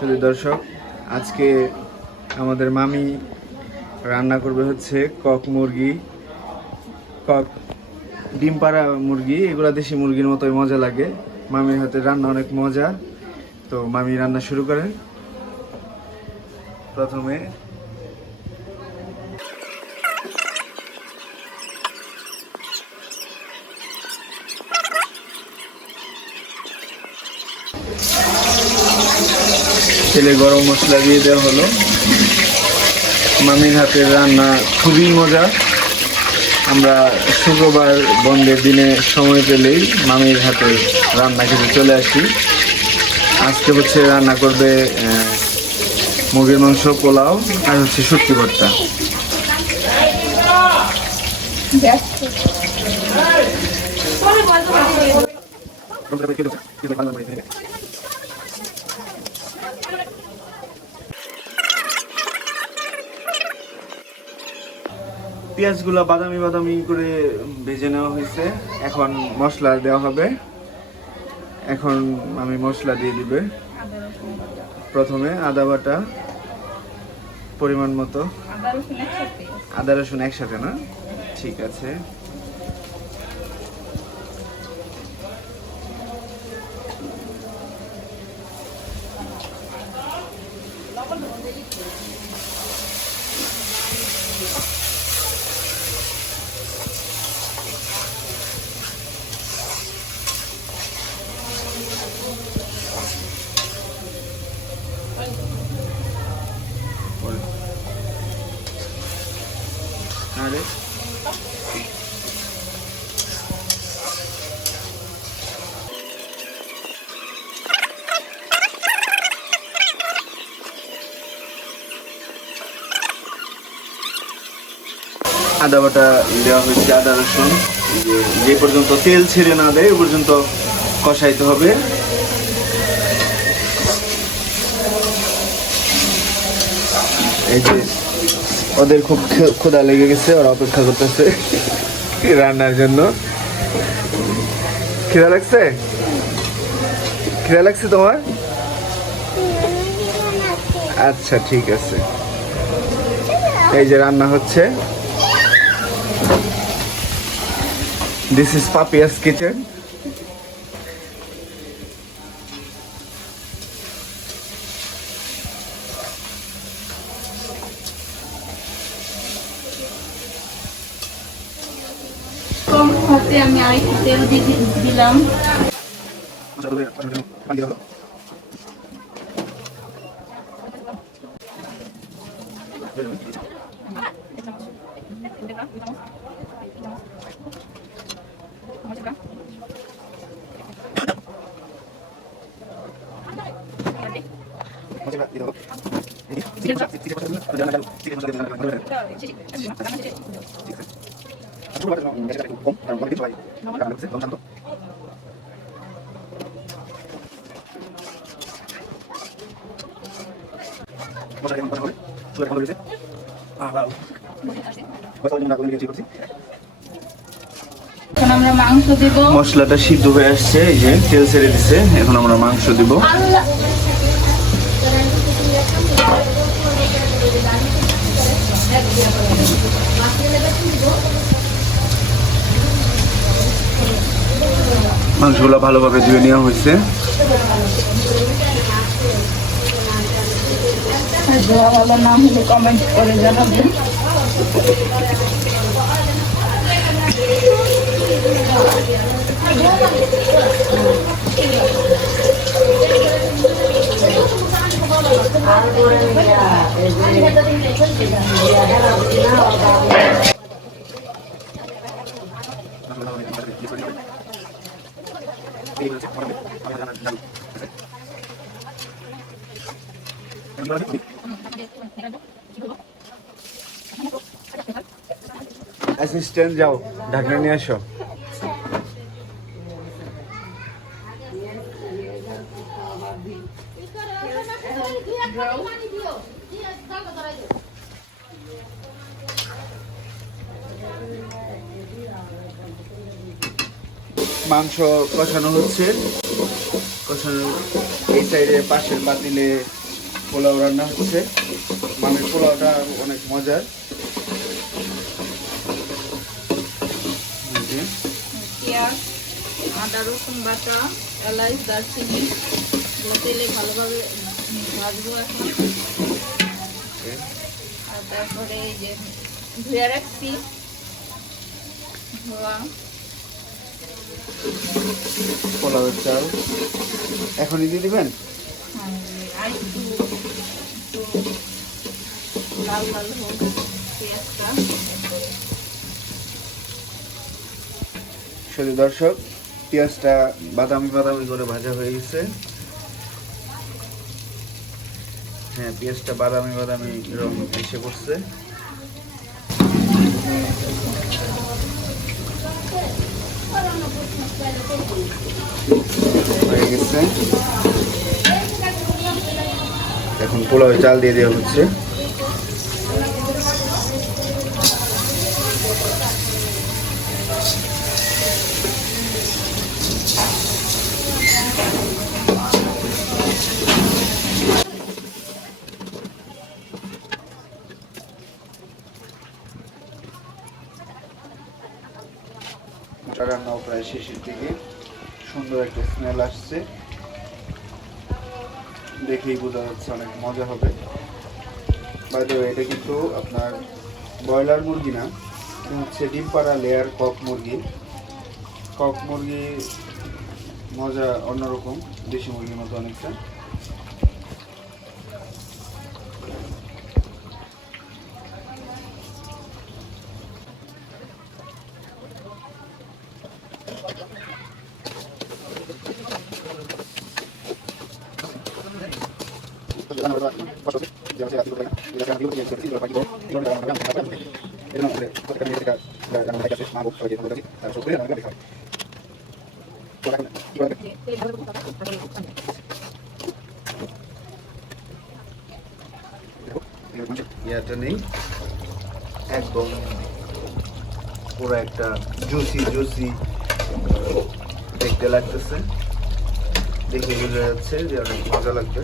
শুধু দর্শক, আজকে আমাদের মামি রান্না করবে হচ্ছে কক মুরগি, কক ডিম পাড়া মুরগি। এগুলো দেশি মুরগির মতোই মজা লাগে। মামির হাতে রান্না অনেক মজা। তো মামি রান্না শুরু করেন। প্রথমে তেলে গরম মশলা দিয়ে দেওয়া হলো। মামির হাতের রান্না খুবই মজা। আমরা শুক্রবার বন্ধের দিনে সময় পেলেই মামির হাতে রান্না খেতে চলে আসি। আজকে হচ্ছে রান্না করবে মুরগির মাংস, পোলাও আর হচ্ছে শুটকি ভর্তা। পেঁয়াজগুলো বাদামি বাদামি করে ভেজে নেওয়া হয়েছে। এখন মশলা দেওয়া হবে। এখন আমি মশলা দিয়ে দিবে। প্রথমে আদা বাটা পরিমাণ মতো। আদা রসুন একসাথে না? ঠিক আছে। আরে আদা বাটা দেওয়া হয়েছে। আদা রসুন যে পর্যন্ত তেল ছেড়ে না দেয় এ পর্যন্ত কষাইতে হবে। এই যে ওদের খুব ক্ষুধা লেগে গেছে, ওরা অপেক্ষা করতেছে রান্নার জন্য। খিদা লাগছে? খিদা লাগছে তোমার? আচ্ছা ঠিক আছে। এই যে রান্না হচ্ছে। This is Papiya's kitchen. আমি আরেকটু তেল দিলাম। আমরা মাংস দিব। মশলাটা সিদ্ধ হয়ে আসছে, এই যে তেল ছেড়ে দিছে। এখন আমরা মাংস দিব। মাংসগুলো ভালোভাবে ধুয়ে নেওয়া হয়েছে। ভালো না হলে কমেন্ট করে জানাবেন। অ্যাসিস্ট্যান্ট যাও, ঢাকনা নিয়ে আসো। মাংস কষানো হচ্ছে। কষানো এই সাইডে পাশের পাতিলে পোলাও রান্না হচ্ছে। মামির পোলাওটা অনেক মজার। পেঁয়াজ, আদা রসুন বাটা, এলাচ, দারচিনি তেলে ভালোভাবে ভাজবো এখন। আর তারপরে এই যে ধুয়ে রাখছি ধোয়া পোলাওয়ের চাল এখনই দিয়ে দিবেন। আর একটু লাল লাল হোক পেঁয়াজটা। শুধু দর্শক, পেঁয়াজটা বাদামি বাদামি করে ভাজা হয়ে গেছে। হ্যাঁ, পেঁয়াজটা বাদামি বাদামি রং এসে পড়ছে। হয়ে গেছে। এখন পোলাও চাল দিয়ে দেওয়া হচ্ছে। রান্নাও প্রায় শেষের দিকে। সুন্দর একটা স্মেল আসছে, দেখেই বোঝা যাচ্ছে অনেক মজা হবে। বাই দ্য ওয়ে, এটা কিন্তু আপনার ব্রয়লার মুরগি না, এটা হচ্ছে ডিম পাড়া লেয়ার কক মুরগি। কক মুরগি মজা অন্যরকম, দেশি মুরগির মতো অনেকটা। ইয়াটা নেই, একদম পুরো একটা জুসি জুসি দেখতে লাগতেছে। দেখে বোঝা যাচ্ছে যে অনেক মজা লাগবে।